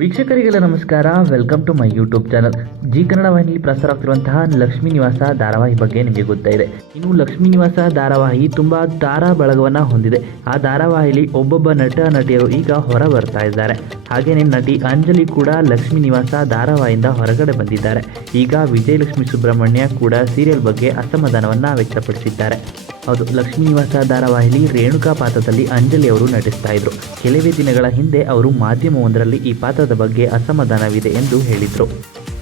ವೀಕ್ಷಕರಿಗೆಲ್ಲ ನಮಸ್ಕಾರ. Welcome to my YouTube channel Zee Kannada ವಾಹಿನಿಯಲ್ಲಿ ಪ್ರಸಾರ ಆಗ್ತಿರುವಂತಹ ಲಕ್ಷ್ಮೀ ನಿವಾಸ ಧಾರಾವಾಹಿ ಬಗ್ಗೆ ನಿಮಗೆ ಗೊತ್ತಾ ಇದೆ. ಇನ್ನು ಲಕ್ಷ್ಮೀ ನಿವಾಸ ಧಾರಾವಾಹಿ ತುಂಬಾ ತಾರಾ ಬಳಗವನ್ನು ಹೊಂದಿದೆ. ಆ ಧಾರಾವಾಹಿಯಲ್ಲಿ ಒಬ್ಬೊಬ್ಬ ನಟ, ನಟಿಯರು ಈಗ ಹೊರ ಬರ್ತಾ ಇದ್ದಾರೆ. ಹಾಗೇನೆ ನಟಿ ಅಂಜಲಿ ಕೂಡ ಲಕ್ಷ್ಮೀ ನಿವಾಸ ಧಾರಾವಾಹಿಯಿಂದ ಹೊರಗಡೆ ಬಂದಿದ್ದಾರೆ. ಈಗ ವಿಜಯಲಕ್ಷ್ಮಿ ಸುಬ್ರಹ್ಮಣ್ಯ ಕೂಡ ಸೀರಿಯಲ್ ಬಗ್ಗೆ ಅಸಮಾಧಾನವನ್ನು ವ್ಯಕ್ತಪಡಿಸಿದ್ದಾರೆ. ಹೌದು, ಲಕ್ಷ್ಮೀ ನಿವಾಸ ಧಾರಾವಾಹಿಲಿ ರೇಣುಕಾ ಪಾತ್ರದಲ್ಲಿ ಅಂಜಲಿ ಅವರು ನಟಿಸ್ತಾ ಇದ್ರು. ಕೆಲವೇ ದಿನಗಳ ಹಿಂದೆ ಅವರು ಮಾಧ್ಯಮವೊಂದರಲ್ಲಿ ಈ ಪಾತ್ರದ ಬಗ್ಗೆ ಅಸಮಾಧಾನವಿದೆ ಎಂದು ಹೇಳಿದರು.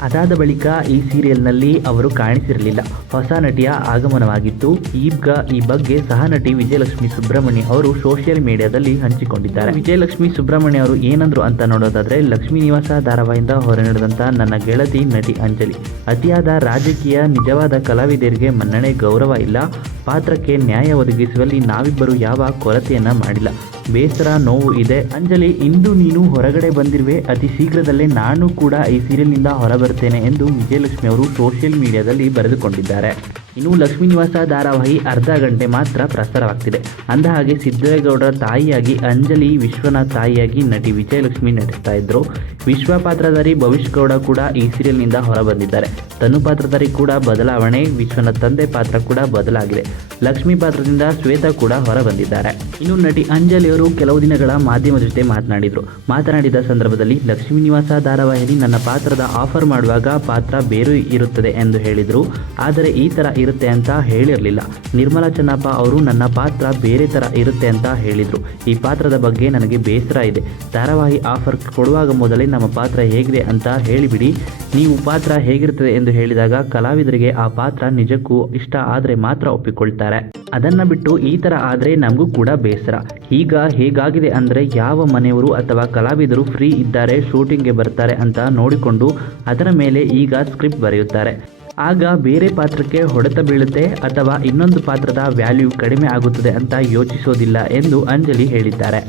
ಅದಾದ ಬಳಿಕ ಈ ಸೀರಿಯಲ್ನಲ್ಲಿ ಅವರು ಕಾಣಿಸಿರಲಿಲ್ಲ. ಹೊಸ ನಟಿಯ ಆಗಮನವಾಗಿತ್ತು ಈಗ ಈ ಬಗ್ಗೆ ಸಹ ನಟಿ ವಿಜಯಲಕ್ಷ್ಮಿ ಸುಬ್ರಹ್ಮಣ್ಯ ಅವರು ಸೋಷಿಯಲ್ ಮೀಡಿಯಾದಲ್ಲಿ ಹಂಚಿಕೊಂಡಿದ್ದಾರೆ. ವಿಜಯಲಕ್ಷ್ಮಿ ಸುಬ್ರಹ್ಮಣ್ಯ ಅವರು ಏನಂದ್ರು ಅಂತ ನೋಡೋದಾದ್ರೆ, ಲಕ್ಷ್ಮೀ ನಿವಾಸ ಧಾರಾವಾಹಿಯಿಂದ ಹೊರನಡೆದಂತ ನನ್ನ ಗೆಳತಿ ನಟಿ ಅಂಜಲಿ. ಅತಿಯಾದ ರಾಜಕೀಯ, ನಿಜವಾದ ಕಲಾವಿದರಿಗೆ ಮನ್ನಣೆ ಗೌರವ ಇಲ್ಲ. ಪಾತ್ರಕ್ಕೆ ನ್ಯಾಯ ಒದಗಿಸುವಲ್ಲಿ ನಾವಿಬ್ಬರು ಯಾವ ಕೊರತೆಯನ್ನ ಮಾಡಿಲ್ಲ. ಬೇಸರ ನೋವು ಇದೆ. ಅಂಜಲಿ, ಇಂದು ನೀನು ಹೊರಗಡೆ ಬಂದಿರುವೆ. ಅತಿ ಶೀಘ್ರದಲ್ಲೇ ನಾನು ಕೂಡ ಈ ಸೀರಿಯಲ್ನಿಂದ ಹೊರಬರ್ತೇನೆ ಎಂದು ವಿಜಯಲಕ್ಷ್ಮಿ ಅವರು ಸೋಷಿಯಲ್ ಮೀಡಿಯಾದಲ್ಲಿ ಬರೆದುಕೊಂಡಿದ್ದಾರೆ. ಇನ್ನು ಲಕ್ಷ್ಮೀನಿವಾಸ ಧಾರಾವಾಹಿ ಅರ್ಧ ಗಂಟೆ ಮಾತ್ರ ಪ್ರಸಾರವಾಗ್ತಿದೆ. ಅಂದಹಾಗೆ ಸಿದ್ದೇಗೌಡರ ತಾಯಿಯಾಗಿ ಅಂಜಲಿ, ವಿಶ್ವನಾಥ್ ತಾಯಿಯಾಗಿ ನಟಿ ವಿಜಯಲಕ್ಷ್ಮಿ ನಟಿಸ್ತಾ ಇದ್ರು. ವಿಶ್ವ ಪಾತ್ರಧಾರಿ ಭವಿಷ್ ಗೌಡ ಕೂಡ ಈ ಸೀರಿಯಲ್ನಿಂದ ಹೊರಬಂದಿದ್ದಾರೆ. ತನು ಪಾತ್ರಧಾರಿ ಕೂಡ ಬದಲಾವಣೆ ವಿಶ್ವನ ತಂದೆ ಪಾತ್ರ ಕೂಡ ಬದಲಾಗಿದೆ. ಲಕ್ಷ್ಮಿ ಪಾತ್ರದಿಂದ ಶ್ವೇತಾ ಕೂಡ ಹೊರ ಬಂದಿದ್ದಾರೆ ಇನ್ನು ನಟಿ ಅಂಜಲಿ ಅವರು ಕೆಲವು ದಿನಗಳ ಮಾಧ್ಯಮದ ಜೊತೆ ಮಾತನಾಡಿದ್ರು. ಮಾತನಾಡಿದ ಸಂದರ್ಭದಲ್ಲಿ ಲಕ್ಷ್ಮೀನಿವಾಸ ಧಾರಾವಾಹಿಯಲ್ಲಿ ನನ್ನ ಪಾತ್ರದ ಆಫರ್ ಮಾಡುವಾಗ ಪಾತ್ರ ಬೇರೆ ಇರುತ್ತದೆ ಎಂದು ಹೇಳಿದರು. ಆದರೆ ಈ ಥರ ಇರುತ್ತೆ ಅಂತ ಹೇಳಿರಲಿಲ್ಲ. ನಿರ್ಮಲಾ ಚೆನ್ನಪ್ಪ ಅವರು, ನನ್ನ ಪಾತ್ರ ಬೇರೆ ಥರ ಇರುತ್ತೆ ಅಂತ ಹೇಳಿದರು. ಈ ಪಾತ್ರದ ಬಗ್ಗೆ ನನಗೆ ಬೇಸರ ಇದೆ. ಧಾರಾವಾಹಿ ಆಫರ್ ಕೊಡುವಾಗ ಮೊದಲೇ ನಮ್ಮ ಪಾತ್ರ ಹೇಗಿದೆ ಅಂತ ಹೇಳಿಬಿಡಿ. ನೀವು ಪಾತ್ರ ಹೇಗಿರುತ್ತದೆ ಎಂದು ಹೇಳಿದಾಗ ಕಲಾವಿದರಿಗೆ ಆ ಪಾತ್ರ ನಿಜಕ್ಕೂ ಇಷ್ಟ ಆದರೆ ಮಾತ್ರ ಒಪ್ಪಿಕೊಳ್ತಾರೆ. ಅದನ್ನ ಬಿಟ್ಟು ಈ ಥರ ಆದರೆ ನಮಗೂ ಕೂಡ ಬೇಸರ. ಈಗ ಹೇಗಾಗಿದೆ ಅಂದರೆ ಯಾವ ಮನೆಯವರು ಅಥವಾ ಕಲಾವಿದರು ಫ್ರೀ ಇದ್ದಾರೆ, ಶೂಟಿಂಗ್ಗೆ ಬರ್ತಾರೆ ಅಂತ ನೋಡಿಕೊಂಡು ಅದರ ಮೇಲೆ ಈಗ ಸ್ಕ್ರಿಪ್ಟ್ ಬರೆಯುತ್ತಾರೆ. ಆಗ ಬೇರೆ ಪಾತ್ರಕ್ಕೆ ಹೊಡೆತ ಬೀಳುತ್ತೆ ಅಥವಾ ಇನ್ನೊಂದು ಪಾತ್ರದ ವ್ಯಾಲ್ಯೂ ಕಡಿಮೆ ಆಗುತ್ತದೆ ಅಂತ ಯೋಚಿಸೋದಿಲ್ಲ ಎಂದು ಅಂಜಲಿ ಹೇಳಿದ್ದಾರೆ.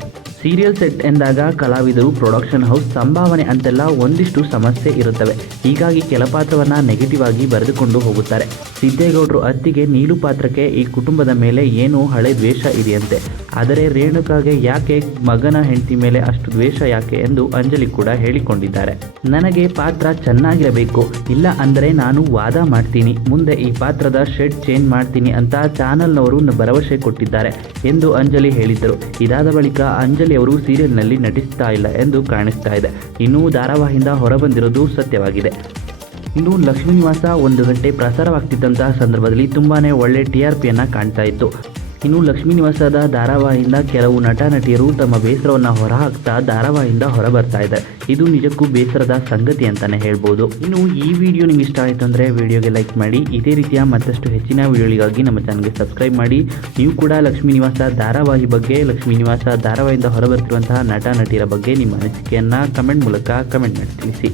ಸೀರಿಯಲ್ ಸೆಟ್ ಎಂದಾಗ ಕಲಾವಿದರು ಪ್ರೊಡಕ್ಷನ್ ಹೌಸ್ ಸಂಭಾವನೆ ಅಂತೆಲ್ಲ ಒಂದಿಷ್ಟು ಸಮಸ್ಯೆ ಇರುತ್ತವೆ. ಹೀಗಾಗಿ ಕೆಲ ಪಾತ್ರವನ್ನ ನೆಗೆಟಿವ್ ಆಗಿ ಬರೆದುಕೊಂಡು ಹೋಗುತ್ತಾರೆ. ಸಿದ್ದೇಗೌಡರು ಅತ್ತಿಗೆ ನೀಲು ಪಾತ್ರಕ್ಕೆ ಈ ಕುಟುಂಬದ ಮೇಲೆ ಏನು ಹಳೆ ದ್ವೇಷ ಇದೆಯಂತೆ. ಆದರೆ ರೇಣುಕಾಗೆ ಯಾಕೆ ಮಗನ ಹೆಂಡತಿ ಮೇಲೆ ಅಷ್ಟು ದ್ವೇಷ ಯಾಕೆ ಎಂದು ಅಂಜಲಿ ಕೂಡ ಹೇಳಿಕೊಂಡಿದ್ದಾರೆ. ನನಗೆ ಪಾತ್ರ ಚೆನ್ನಾಗಿರಬೇಕು, ಇಲ್ಲ ಅಂದರೆ ನಾನು ವಾದ ಮಾಡ್ತೀನಿ, ಮುಂದೆ ಈ ಪಾತ್ರದ ಶೆಡ್ ಚೇಂಜ್ ಮಾಡ್ತೀನಿ ಅಂತ ಚಾನಲ್ನವರು ಭರವಸೆ ಕೊಟ್ಟಿದ್ದಾರೆ ಎಂದು ಅಂಜಲಿ ಹೇಳಿದ್ದರು ಇದಾದ ಬಳಿಕ ಅಂಜಲಿ ಅವರು ಸೀರಿಯಲ್ನಲ್ಲಿ ನಟಿಸ್ತಾ ಇಲ್ಲ ಎಂದು ಕಾಣಿಸ್ತಾ ಇದೆ. ಇನ್ನೂ ಧಾರಾವಾಹಿಯಿಂದ ಹೊರಬಂದಿರೋದು ಸತ್ಯವಾಗಿದೆ. ಇನ್ನು ಲಕ್ಷ್ಮೀ ನಿವಾಸ ಒಂದು ಗಂಟೆ ಪ್ರಸಾರವಾಗ್ತಿದ್ದಂತಹ ಸಂದರ್ಭದಲ್ಲಿ ತುಂಬಾ ಒಳ್ಳೆ ಟಿ ಆರ್ ಪಿಯನ್ನು ಕಾಣ್ತಾ ಇತ್ತು. ಇನ್ನು ಲಕ್ಷ್ಮೀ ನಿವಾಸದ ಧಾರಾವಾಹಿಯಿಂದ ಕೆಲವು ನಟ, ನಟಿಯರು ತಮ್ಮ ಬೇಸರವನ್ನು ಹೊರಹಾಕ್ತಾ ಧಾರಾವಾಹಿಯಿಂದ ಹೊರ ಬರ್ತಾ ಇದೆ ಇದು ನಿಜಕ್ಕೂ ಬೇಸರದ ಸಂಗತಿ ಅಂತಾನೆ ಹೇಳ್ಬೋದು. ಇನ್ನು ಈ ವಿಡಿಯೋ ನಿಮ್ಗೆ ಇಷ್ಟ ಆಯಿತು ಅಂದರೆ ವಿಡಿಯೋಗೆ ಲೈಕ್ ಮಾಡಿ. ಇದೇ ರೀತಿಯ ಮತ್ತಷ್ಟು ಹೆಚ್ಚಿನ ವಿಡಿಯೋಗಳಿಗಾಗಿ ನಮ್ಮ ಚಾನಲ್ಗೆ ಸಬ್ಸ್ಕ್ರೈಬ್ ಮಾಡಿ. ನೀವು ಕೂಡ ಲಕ್ಷ್ಮೀ ನಿವಾಸ ಧಾರಾವಾಹಿ ಬಗ್ಗೆ, ಲಕ್ಷ್ಮೀ ನಿವಾಸ ಧಾರಾವಾಹಿಯಿಂದ ಹೊರಬರ್ತಿರುವಂತಹ ನಟ, ನಟಿಯರ ಬಗ್ಗೆ ನಿಮ್ಮ ಅನಿಸಿಕೆಯನ್ನು ಕಮೆಂಟ್ ಮೂಲಕ ಕಮೆಂಟ್ ಮಾಡಿ ತಿಳಿಸಿ.